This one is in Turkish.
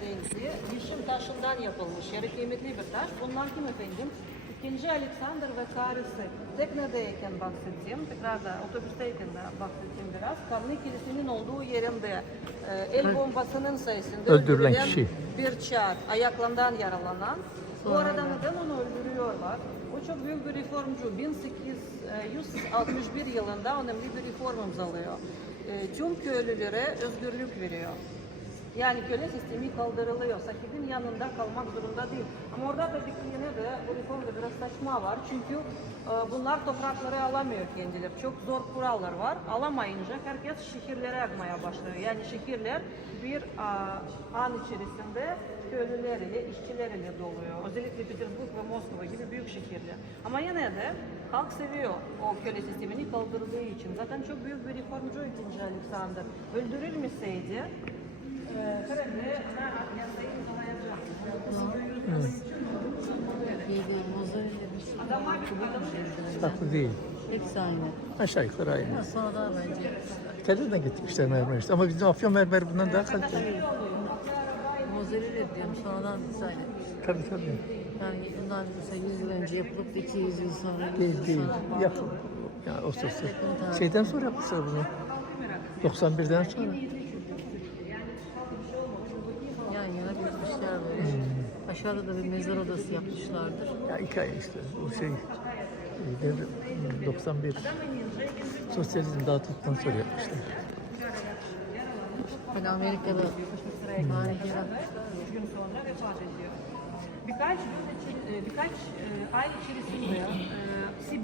referansı yeşim taşından yapılmış yarı kıymetli bir taş. Bunlar kim efendim? İkinci Alexander ve karısı teknedeyken bahsedeyim, tekrar da otobüsteyken de bahsedeyim biraz. Kanlı Kilisi'nin olduğu yerinde e, el bombasının sayesinde Öldürülen kişi. bir çar, ayaklarından yaralanan. Bu arada neden onu öldürüyorlar? O çok büyük bir reformcu. 1861 yılında önemli bir reform imzalıyor. E, tüm köylülere özgürlük veriyor. Yani köle sistemi kaldırılıyor. Sahibin yanında kalmak zorunda değil. Ama orada tabii ki yine de reformda biraz saçma var. Çünkü e, bunlar toprakları alamıyor kendileri. Çok zor kurallar var. Alamayınca herkes şehirlere akmaya başlıyor. Yani şehirler bir e, an içerisinde köylüleriyle, işçileriyle doluyor. Özellikle Petersburg ve Moskova gibi büyük şehirler. Ama yine de halk seviyor o köle sistemini kaldırdığı için. Zaten çok büyük bir reformcu 2. Alexander. Öldürülmeseydi Farklı değil. Hepsi aynı. Aşağı yukarı aynı. Ha, Sonradan bence. İtalya'dan getirmişler mermer işte. Ama bizim Afyon mermeri bundan daha kaliteli. Mozzarella diyorum sonradan dizayn etmiş. Tabii tabii. Yani bundan mesela 100 yıl önce yapılıp da 200 yıl sonra 100 Değil değil. Yakın. Yani o sosyal. Şeyden sonra yapmışlar bunu. 91'den sonra. Yan yana dizmişler böyle. Aşağıda da bir mezar odası yapmışlardır. Ya hikaye işte. O şey. e, devlet- 91 sosyalizm dağıtıldıktan sonra yapmışlar. Böyle Amerika'da vefat ediyor. Birkaç, e, birkaç e, ay içerisinde e,